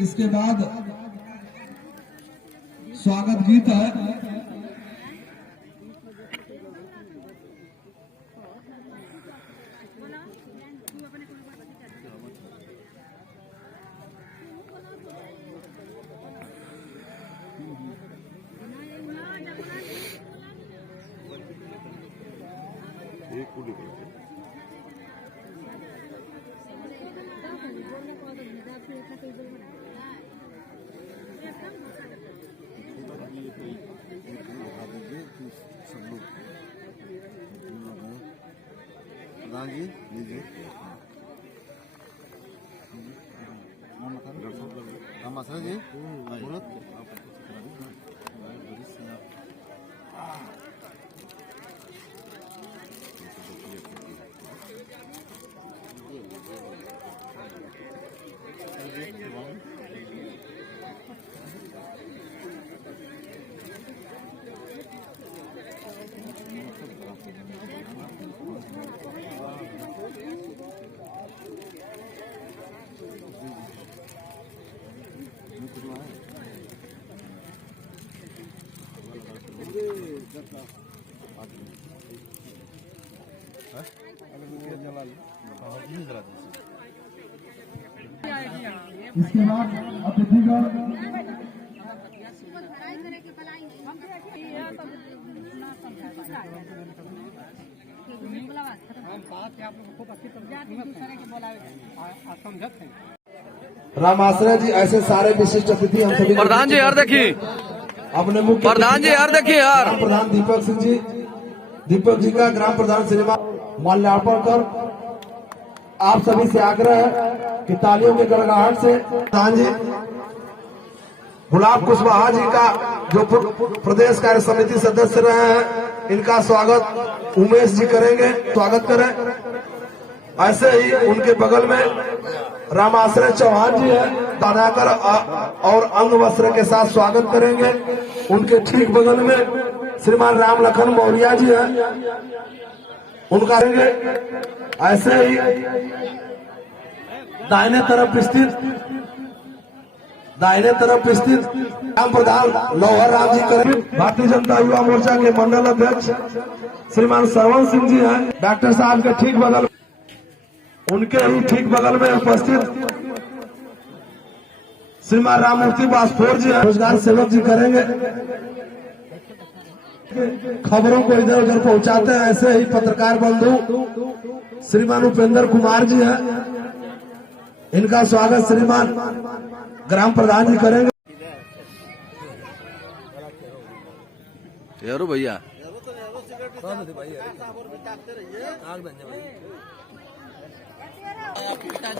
इसके बाद स्वागत गीत है। प्रधान जी लीजिए। राम आसरा जी बोलो। इसके बाद अतिथिगण राम आश्रय जी ऐसे सारे विशिष्ट अतिथि हम सभी। प्रधान जी यार देखिए, अपने मुख्य प्रधान जी यार देखिए यार, प्रधान दीपक सिंह जी, दीपक जी का ग्राम प्रधान श्रीमान माल्यार्पण कर आप सभी से आग्रह है कि तालियों के गड़गड़ाहट से प्रधान जी गुलाब कुशवाहा जी का जो प्रदेश कार्य समिति सदस्य रहे हैं, इनका स्वागत उमेश जी करेंगे। स्वागत करें। ऐसे ही उनके बगल में राम आश्रय चौहान जी है, बनाकर और अंग वस्त्र के साथ स्वागत करेंगे। उनके ठीक बगल में श्रीमान राम लखन मौर्य जी है, उनका करेंगे। ऐसे ही दाहिने तरफ स्थित ग्राम प्रधान लोहर राम जी करेंगे। भारतीय जनता युवा मोर्चा के मंडल अध्यक्ष श्रीमान सरवण सिंह जी हैं, डॉक्टर साहब के ठीक बगल, उनके ही ठीक बगल में उपस्थित श्रीमान राममूर्ति बासफोर जी हैं, रोजगार सेवक जी करेंगे। खबरों को इधर उधर पहुंचाते हैं। ऐसे ही पत्रकार बंधु श्रीमान उपेंद्र कुमार जी हैं, इनका स्वागत श्रीमान ग्राम प्रधान जी करेंगे। यारो भैया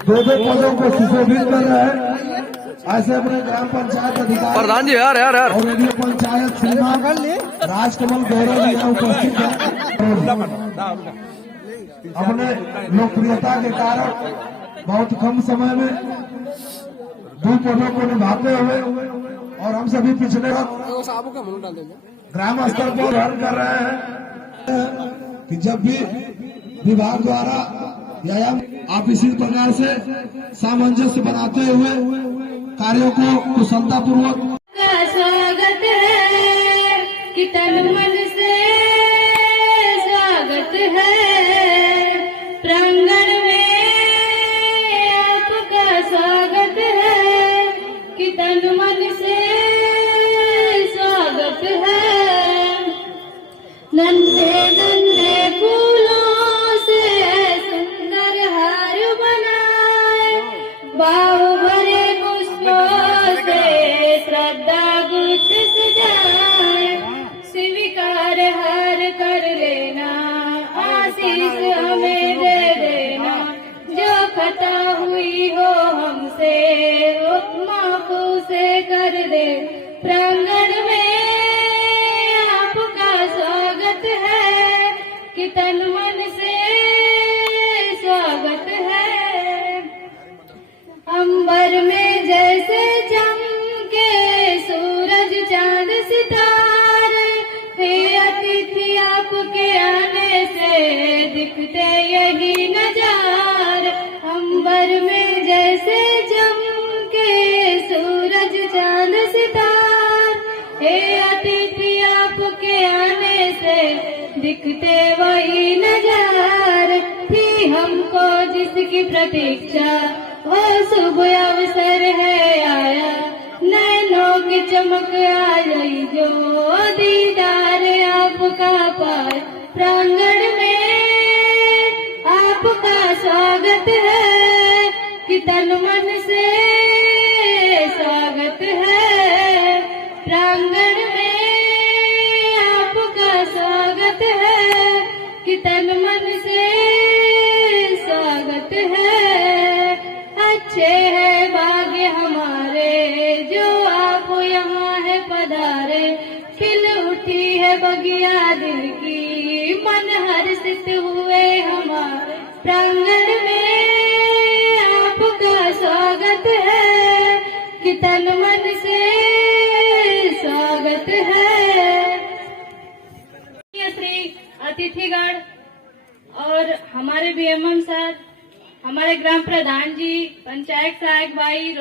दो पदों को सुशोभित कर रहे हैं। ऐसे अपने ग्राम पंचायत अधिकारी प्रधान जी यार यार यार और रेडियो पंचायत श्रीमान राजकमल गौरव जी यहाँ उपस्थित है। अपने लोकप्रियता के कारण बहुत कम समय में दो पदों को निभाते हुए और हम सभी पिछले ग्राम स्तर पर ग्रहण कर रहे हैं कि जब भी विभाग द्वारा व्यायाम आप इसी प्रकार से सामंजस्य बनाते हुए कार्यों को कुशलता पूर्वक स्वागत है कि तन मन से स्वागत है प्रांगण में आपका स्वागत है कि तन मन से स्वागत है। नन्हे नन्हे फूलों से सुंदर हार बनाए, बाहु भरे पुष्पों से श्रद्धा गुच्छ सजाए, स्वीकार हार कर लेना, आशीष हमें दे देना, जो खता हुई हो हमसे वो माफ से कर दे। प्रांगण में आपका स्वागत है कि तन मन से स्वागत है। अंबर में जैसे चमके सूरज चांद सितारे, हे अतिथि आपके आने से दिखते ये हे अतिथि आपके आने से दिखते वही नजार, थी हमको जिसकी प्रतीक्षा वो शुभ अवसर है आया, नैनों की चमक आ गई जो दीदार आपका पाए, प्रांगण में आपका स्वागत है कि तन मन से स्वागत है, प्रांगण में आपका स्वागत है कि तन मन से स्वागत है। अच्छे है भाग्य हमारे जो आप यहाँ है पधारे, खिल उठी है बगिया दिल की मन हर्षित हुए हमारे, प्रांगण में आपका स्वागत है कि तन मन से स्वागत है। श्री अतिथिगण और हमारे बीएमएम सर, हमारे ग्राम प्रधान जी, पंचायत सहायक भाई,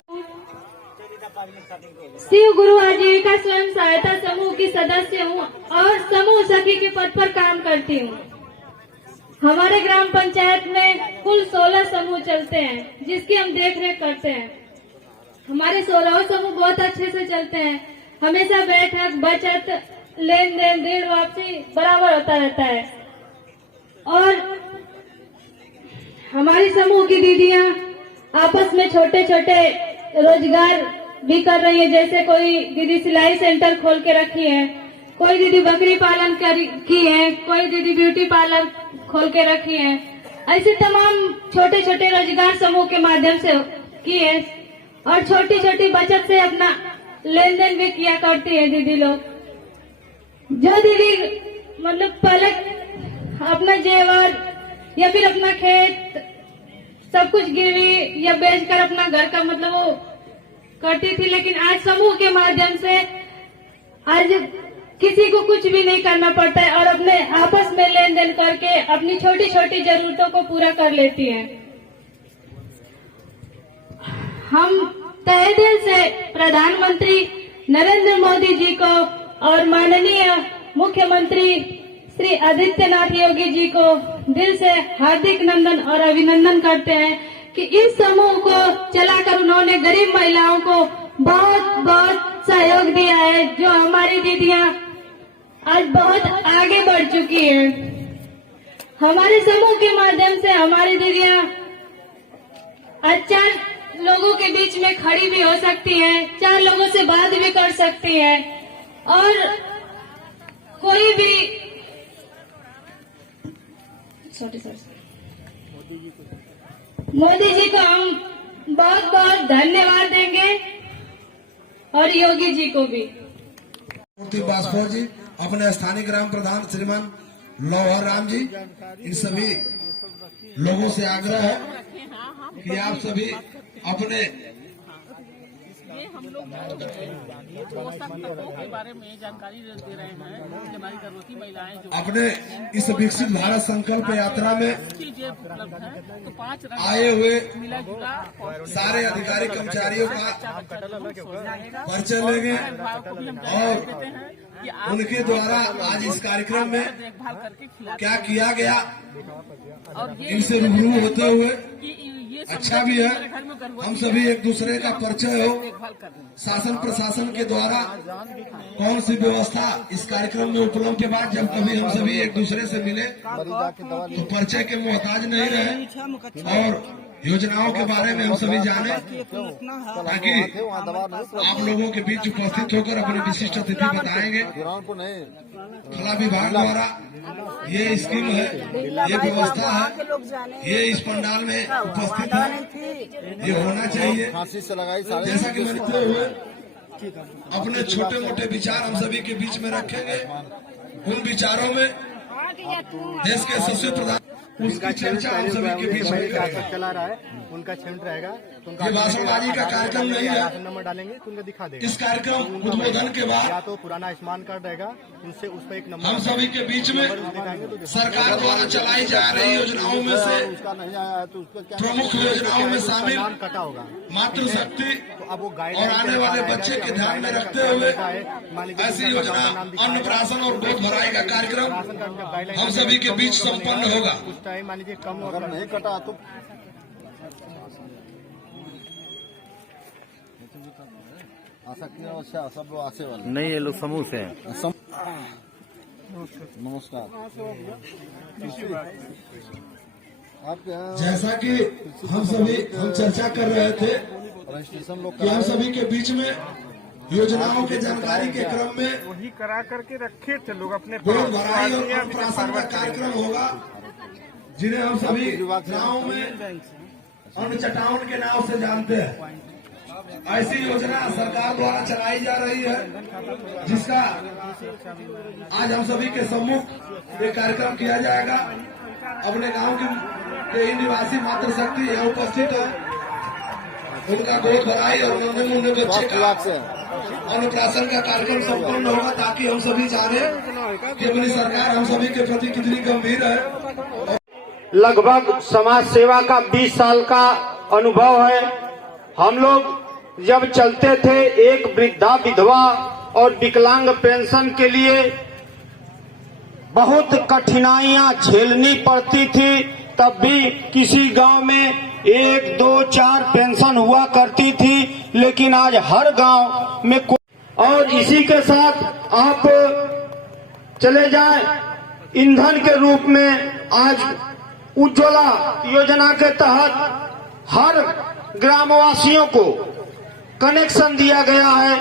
शिव गुरु आजीविका स्वयं सहायता समूह की सदस्य हूँ और समूह सखी के पद पर काम करती हूँ। हमारे ग्राम पंचायत में कुल 16 समूह चलते हैं जिसकी हम देखरेख करते हैं। हमारे 16 समूह बहुत अच्छे से चलते हैं, हमेशा बैठक बचत लेन देन ऋण वापसी बराबर होता रहता है और हमारी समूह की दीदियां आपस में छोटे छोटे रोजगार भी कर रही है, जैसे कोई दीदी सिलाई सेंटर खोल के रखी है, कोई दीदी बकरी पालन की है, कोई दीदी ब्यूटी पार्लर खोल के रखी है। ऐसे तमाम छोटे छोटे रोजगार समूह के माध्यम से की है और छोटी छोटी बचत से अपना लेन देन भी किया करती है दीदी लोग। जो दीदी मतलब पहले अपना जेवर या फिर अपना खेत सब कुछ गिरवी या बेचकर अपना घर का मतलब वो करती थी, लेकिन आज समूह के माध्यम से आज किसी को कुछ भी नहीं करना पड़ता है और अपने आपस में लेन देन करके अपनी छोटी छोटी जरूरतों को पूरा कर लेती है। हम तहे दिल से प्रधानमंत्री नरेंद्र मोदी जी को और माननीय मुख्यमंत्री श्री आदित्यनाथ योगी जी को दिल से हार्दिक नंदन और अभिनंदन करते हैं कि इस समूह को चलाकर उन्होंने गरीब महिलाओं को बहुत बहुत सहयोग दिया है, जो हमारी दीदियां आज बहुत आगे बढ़ चुकी है। हमारे समूह के माध्यम से हमारी दीदियां आज 4 लोगों के बीच में खड़ी भी हो सकती हैं, 4 लोगों से बात भी कर सकती हैं और कोई भी मोदी जी को हम बहुत बहुत धन्यवाद देंगे और योगी जी को भी। मूर्ति बासफोर जी, अपने स्थानीय ग्राम प्रधान श्रीमान लौहर राम जी, इन सभी लोगों से आग्रह है कि आप सभी अपने हम लोग पोषक तत्वों के बारे में जानकारी दे रहे हैं कि हमारी गर्भवती महिलाएं जो अपने इस विकसित भारत संकल्प यात्रा में उपलब्ध है तो 5 आए हुए मिला जुला सारे अधिकारी कर्मचारियों का परिचय लेंगे और उनके द्वारा आज इस कार्यक्रम में देखभाल करके खिला क्या किया गया और ये इनसे रूबरू होते हुए ये अच्छा भी है, हम सभी एक दूसरे का परिचय हो, देखभाल कर रहे हैं। शासन प्रशासन के द्वारा कौन सी व्यवस्था इस कार्यक्रम में उपलब्ध के बाद जब कभी हम सभी एक दूसरे से मिले तो परिचय के मोहताज नहीं रहे और योजनाओं के बारे में हम सभी जाने, ताकि आप लोगों के बीच उपस्थित होकर अपनी विशिष्ट अतिथि बताएंगे। कला विभाग द्वारा ये स्कीम है, ये व्यवस्था है, ये इस पंडाल में उपस्थित है, ये होना चाहिए। जैसा कि मैंने कहा हुए अपने छोटे मोटे विचार हम सभी के बीच में रखेंगे। उन विचारों में देश के यशस्वी उसकी चर्चा हम सभी के बीच में करेंगे। चला रहा है उनका छिंट रहेगा तो उनका ये भाषणबाजी का कार्यक्रम नहीं है। राशन नंबर डालेंगे तो उनका दिखा देगा। इस कार्यक्रम उद्बोधन के बाद या तो पुराना आयुष्मान कार्ड रहेगा उनसे उस पर एक नंबर हम सभी के बीच में दिखाएंगे तो सरकार द्वारा चलाई जा रही योजनाओं में से उसका नहीं आया तो उसका क्या प्रमुख योजनाओं में शामिल नाम कटा होगा। मातृशक्ति तो अब वो और आने वाले बच्चे के ध्यान में रखते हुए ऐसी योजना अन्नप्राशन और गोद भराई का कार्यक्रम हम सभी के बीच संपन्न होगा। कुछ टाइम मान लीजिए कम अगर नहीं कटा तो सब आसे वाले नहीं, ये लोग समूह से हैं। नमस्कार। आपके यहाँ जैसा कि हम चर्चा कर रहे थे रजिस्ट्रेशन लोग कि हम सभी के बीच में योजनाओं के जानकारी के क्रम में वही करा करके रखे थे लोग अपने गोद भराई और अन्नप्राशन का कार्यक्रम होगा, जिन्हें हम सभी गाँव में अन्न चटाउन के नाम से जानते हैं। ऐसी योजना सरकार द्वारा चलाई जा रही है, जिसका आज हम सभी के सम्मुख एक कार्यक्रम किया जाएगा। अपने गांव के ही निवासी मातृशक्ति यहाँ उपस्थित है, उनका गोद भराई और नन्हे मुन्ने बच्चे का अन्नप्राशन का कार्यक्रम संपन्न होगा, ताकि हम सभी जाने कि अपनी सरकार हम सभी के प्रति कितनी गंभीर है। लगभग समाज सेवा का 20 साल का अनुभव है। हम लोग जब चलते थे एक वृद्धा विधवा और विकलांग पेंशन के लिए बहुत कठिनाइयां झेलनी पड़ती थी। तब भी किसी गांव में 1, 2, 4 पेंशन हुआ करती थी, लेकिन आज हर गांव में और इसी के साथ आप चले जाएं, ईंधन के रूप में आज उज्ज्वला योजना के तहत हर ग्रामवासियों को कनेक्शन दिया गया है।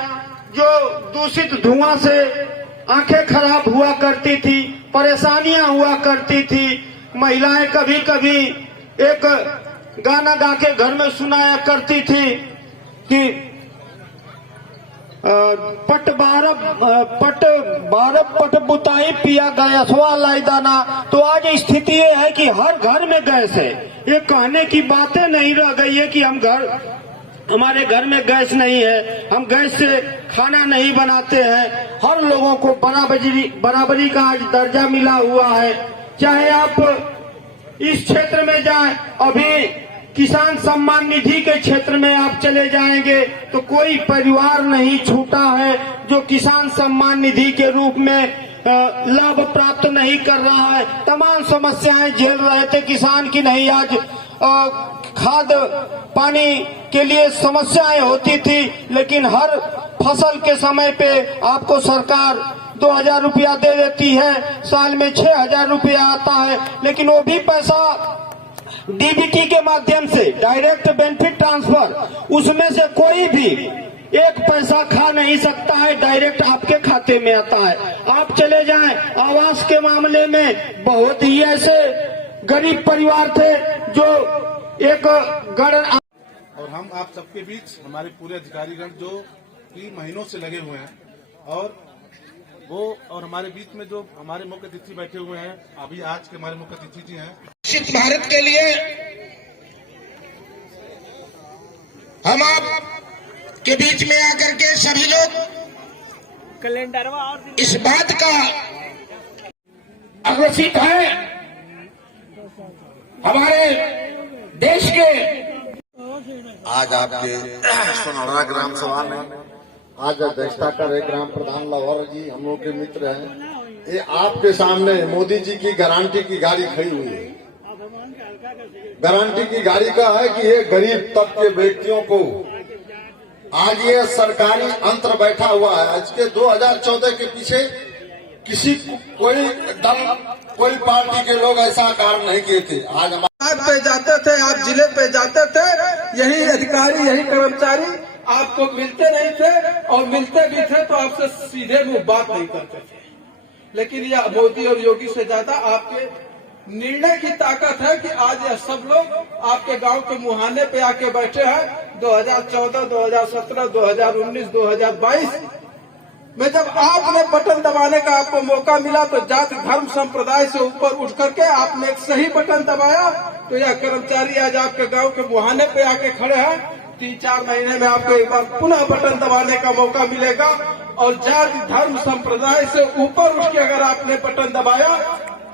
जो दूषित धुआं से आंखें खराब हुआ करती थी, परेशानियां हुआ करती थी, महिलाएं कभी कभी एक गाना गा के घर में सुनाया करती थी कि पट बारह बुताई पिया गैसवा लाई दाना। तो आज स्थिति ये है कि हर घर में गैस है। ये कहने की बातें नहीं रह गई है कि हमारे घर में गैस नहीं है, हम गैस से खाना नहीं बनाते हैं। हर लोगों को बराबरी का आज दर्जा मिला हुआ है। चाहे आप इस क्षेत्र में जाएं, अभी किसान सम्मान निधि के क्षेत्र में आप चले जाएंगे तो कोई परिवार नहीं छूटा है जो किसान सम्मान निधि के रूप में लाभ प्राप्त नहीं कर रहा है। तमाम समस्याएं झेल रहे थे किसान की, नहीं आज खाद पानी के लिए समस्याएं होती थी, लेकिन हर फसल के समय पे आपको सरकार 2000 रुपया दे देती है, साल में 6000 रुपया आता है। लेकिन वो भी पैसा डीबीटी के माध्यम से डायरेक्ट बेनिफिट ट्रांसफर, उसमें से कोई भी एक पैसा खा नहीं सकता है, डायरेक्ट आपके खाते में आता है। आप चले जाएं, आवास के मामले में बहुत ही ऐसे गरीब परिवार थे जो एक गण और हम आप सबके बीच हमारे पूरे अधिकारीगण जो कि महीनों से लगे हुए हैं और हमारे बीच में जो हमारे मुख्य अतिथि बैठे हुए हैं, अभी आज के हमारे मुख्य अतिथि जी हैं। विकसित भारत के लिए हम आप के बीच में आकर के सभी लोग इस बात का अग्रसित है, हमारे देश के आज आपके सोनारा ग्राम सभा में आज अध्यक्षता कर रहे ग्राम प्रधान लाहौर जी हम लोग के मित्र हैं। ये आपके सामने मोदी जी की गारंटी की गाड़ी खड़ी हुई है। गारंटी की गाड़ी का है कि ये गरीब तबके व्यक्तियों को आज ये सरकारी अंतर बैठा हुआ है। आज के 2014 के पीछे किसी कोई दल कोई पार्टी के लोग ऐसा काम नहीं किए थे। आज आप पे जाते थे, आप जिले पे जाते थे, यही अधिकारी यही कर्मचारी आपको मिलते नहीं थे, और मिलते भी थे तो आपसे सीधे मुंह बात नहीं करते थे। लेकिन यह मोदी और योगी से ज्यादा आपके निर्णय की ताकत है कि आज यह सब लोग आपके गांव के मुहाने पे आके बैठे हैं। 2014, 2017, 2019, 2022 में जब आपने बटन दबाने का आपको मौका मिला तो जाति धर्म संप्रदाय से ऊपर उठ करके आपने एक सही बटन दबाया, तो यह कर्मचारी आज आपके गांव के मुहाने पे आके खड़े हैं। 3-4 महीने में आपको एक बार पुनः बटन दबाने का मौका मिलेगा और जाति धर्म संप्रदाय से ऊपर उठ के अगर आपने बटन दबाया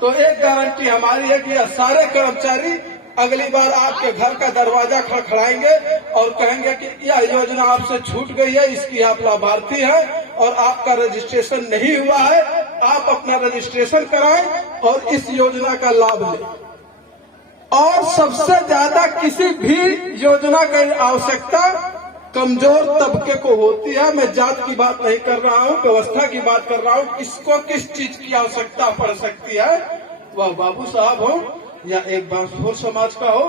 तो एक गारंटी हमारी है कि यह सारे कर्मचारी अगली बार आपके घर का दरवाजा खड़खड़ाएंगे और कहेंगे कि यह योजना आपसे छूट गई है, इसकी आप लाभार्थी हैं और आपका रजिस्ट्रेशन नहीं हुआ है, आप अपना रजिस्ट्रेशन कराएं और इस योजना का लाभ लें। और सबसे ज्यादा किसी भी योजना की आवश्यकता कमजोर तबके को होती है। मैं जात की बात नहीं कर रहा हूँ, व्यवस्था की बात कर रहा हूँ। किसको किस चीज की आवश्यकता पड़ सकती है, वह बाबू साहब हो या एक बांसुर समाज का हो।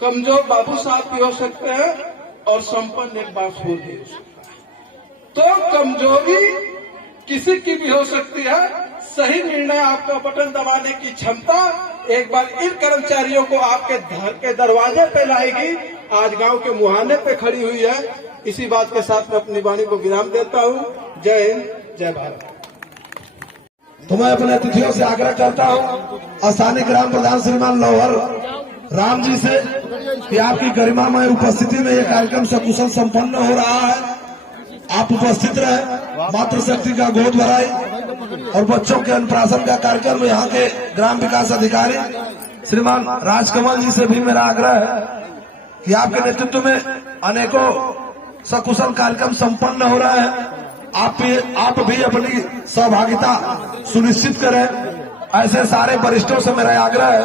कमजोर बाबू साहब भी हो सकते हैं और संपन्न एक बांसुर भी हो सकता है। तो कमजोरी किसी की भी हो सकती है। सही निर्णय आपका बटन दबाने की क्षमता एक बार इन कर्मचारियों को आपके घर के दरवाजे पे लाएगी। आज गांव के मुहाने पे खड़ी हुई है। इसी बात के साथ मैं अपनी वाणी को विराम देता हूँ। जय हिंद, जय भारत। तो मैं अपने अतिथियों से आग्रह करता हूँ स्थानीय ग्राम प्रधान श्रीमान लोहर राम जी से कि आपकी गरिमामय उपस्थिति में ये कार्यक्रम सकुशल संपन्न हो रहा है। आप उपस्थित रहे। मातृशक्ति का गोद भराई और बच्चों के अन्नप्राशन का कार्यक्रम यहाँ के ग्राम विकास अधिकारी श्रीमान राजकमल जी से भी मेरा आग्रह है कि आपके नेतृत्व में अनेकों सकुशल कार्यक्रम संपन्न हो रहे हैं। आप भी अपनी सहभागिता सुनिश्चित करें। ऐसे सारे वरिष्ठों से मेरा आग्रह है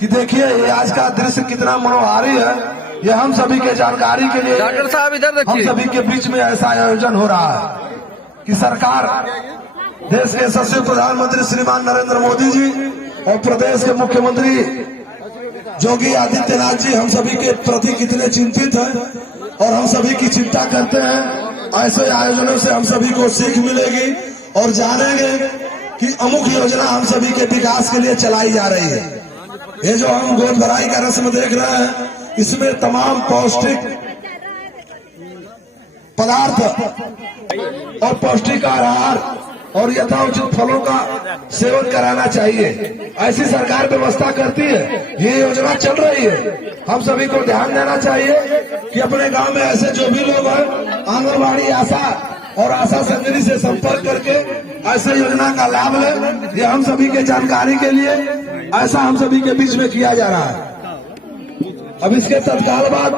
कि देखिए ये आज का दृश्य कितना मनोहारी है। ये हम सभी के जानकारी के लिए डॉक्टर साहब इधर देखिए, हम सभी के बीच में ऐसा आयोजन हो रहा है कि सरकार, देश के यशस्वी प्रधानमंत्री श्रीमान नरेंद्र मोदी जी और प्रदेश के मुख्यमंत्री योगी आदित्यनाथ जी हम सभी के प्रति कितने चिंतित हैं और हम सभी की चिंता करते हैं। ऐसे आयोजनों से हम सभी को सीख मिलेगी और जानेंगे कि अमुक योजना हम सभी के विकास के लिए चलाई जा रही है। ये जो हम गोद भराई का रस्म देख रहे हैं, इसमें तमाम पौष्टिक पदार्थ और पौष्टिक आहार और यथाउचित फलों का सेवन कराना चाहिए। ऐसी सरकार व्यवस्था करती है। ये योजना चल रही है। हम सभी को ध्यान देना चाहिए कि अपने गांव में ऐसे जो भी लोग हैं आंगनबाड़ी आशा और आशा संगनी से संपर्क करके ऐसे योजना का लाभ लें। ये हम सभी के जानकारी के लिए ऐसा हम सभी के बीच में किया जा रहा है। अब इसके तत्काल बाद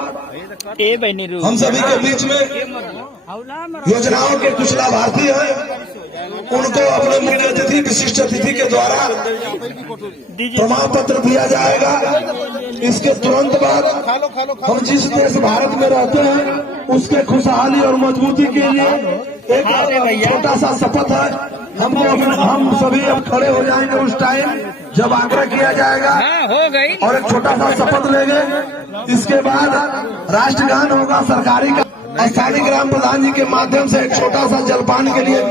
हम सभी के बीच में योजनाओं के कुछ लाभार्थी हैं, उनको अपने मुख्य अतिथि विशिष्ट अतिथि के द्वारा प्रमाण पत्र दिया जाएगा। इसके तुरंत बाद हम जिस देश भारत में रहते हैं उसके खुशहाली और मजबूती के लिए एक छोटा सा शपथ है। हम सभी अब खड़े हो जाएंगे उस टाइम जब आग्रह किया जाएगा और एक छोटा सा शपथ लेंगे। इसके बाद राष्ट्रगान होगा सरकारी का। स्थानीय ग्राम प्रधान जी के माध्यम से एक छोटा सा जलपान के लिए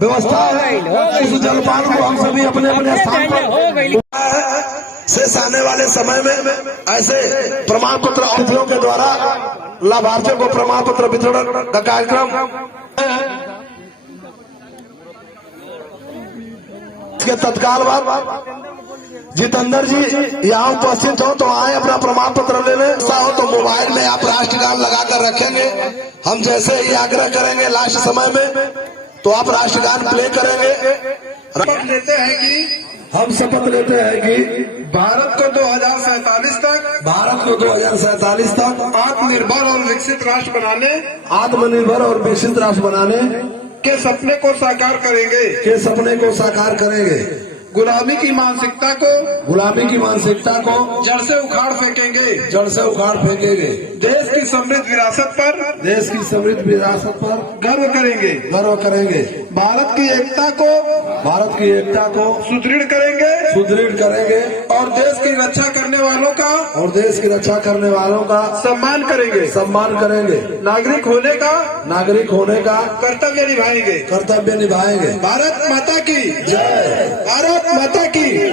व्यवस्था है। उस जलपान को हम सभी अपने अपने स्थान पर शेष आने वाले समय में ऐसे प्रमाण पत्र अतिथियों के द्वारा लाभार्थियों को प्रमाण पत्र वितरण का कार्यक्रम इसके तत्काल बाद जितेंद्र जी यहाँ उपस्थित हो तो आए अपना प्रमाण पत्र लेने। ऐसा हो तो मोबाइल में आप राष्ट्रगान लगाकर रखेंगे। हम जैसे ही आग्रह करेंगे लास्ट समय में तो आप राष्ट्रगान प्ले करेंगे। शपथ लेते हैं कि हम शपथ लेते हैं कि भारत को 2047 तक आत्मनिर्भर और विकसित राष्ट्र बनाने के सपने को साकार करेंगे। गुलामी की मानसिकता को जड़ से उखाड़ फेंकेंगे। देश की समृद्ध विरासत पर गर्व करेंगे। भारत की एकता को सुदृढ़ करेंगे और देश की रक्षा करने वालों का सम्मान करेंगे। नागरिक होने का कर्तव्य निभाएंगे। भारत माता की जय। भारत माता की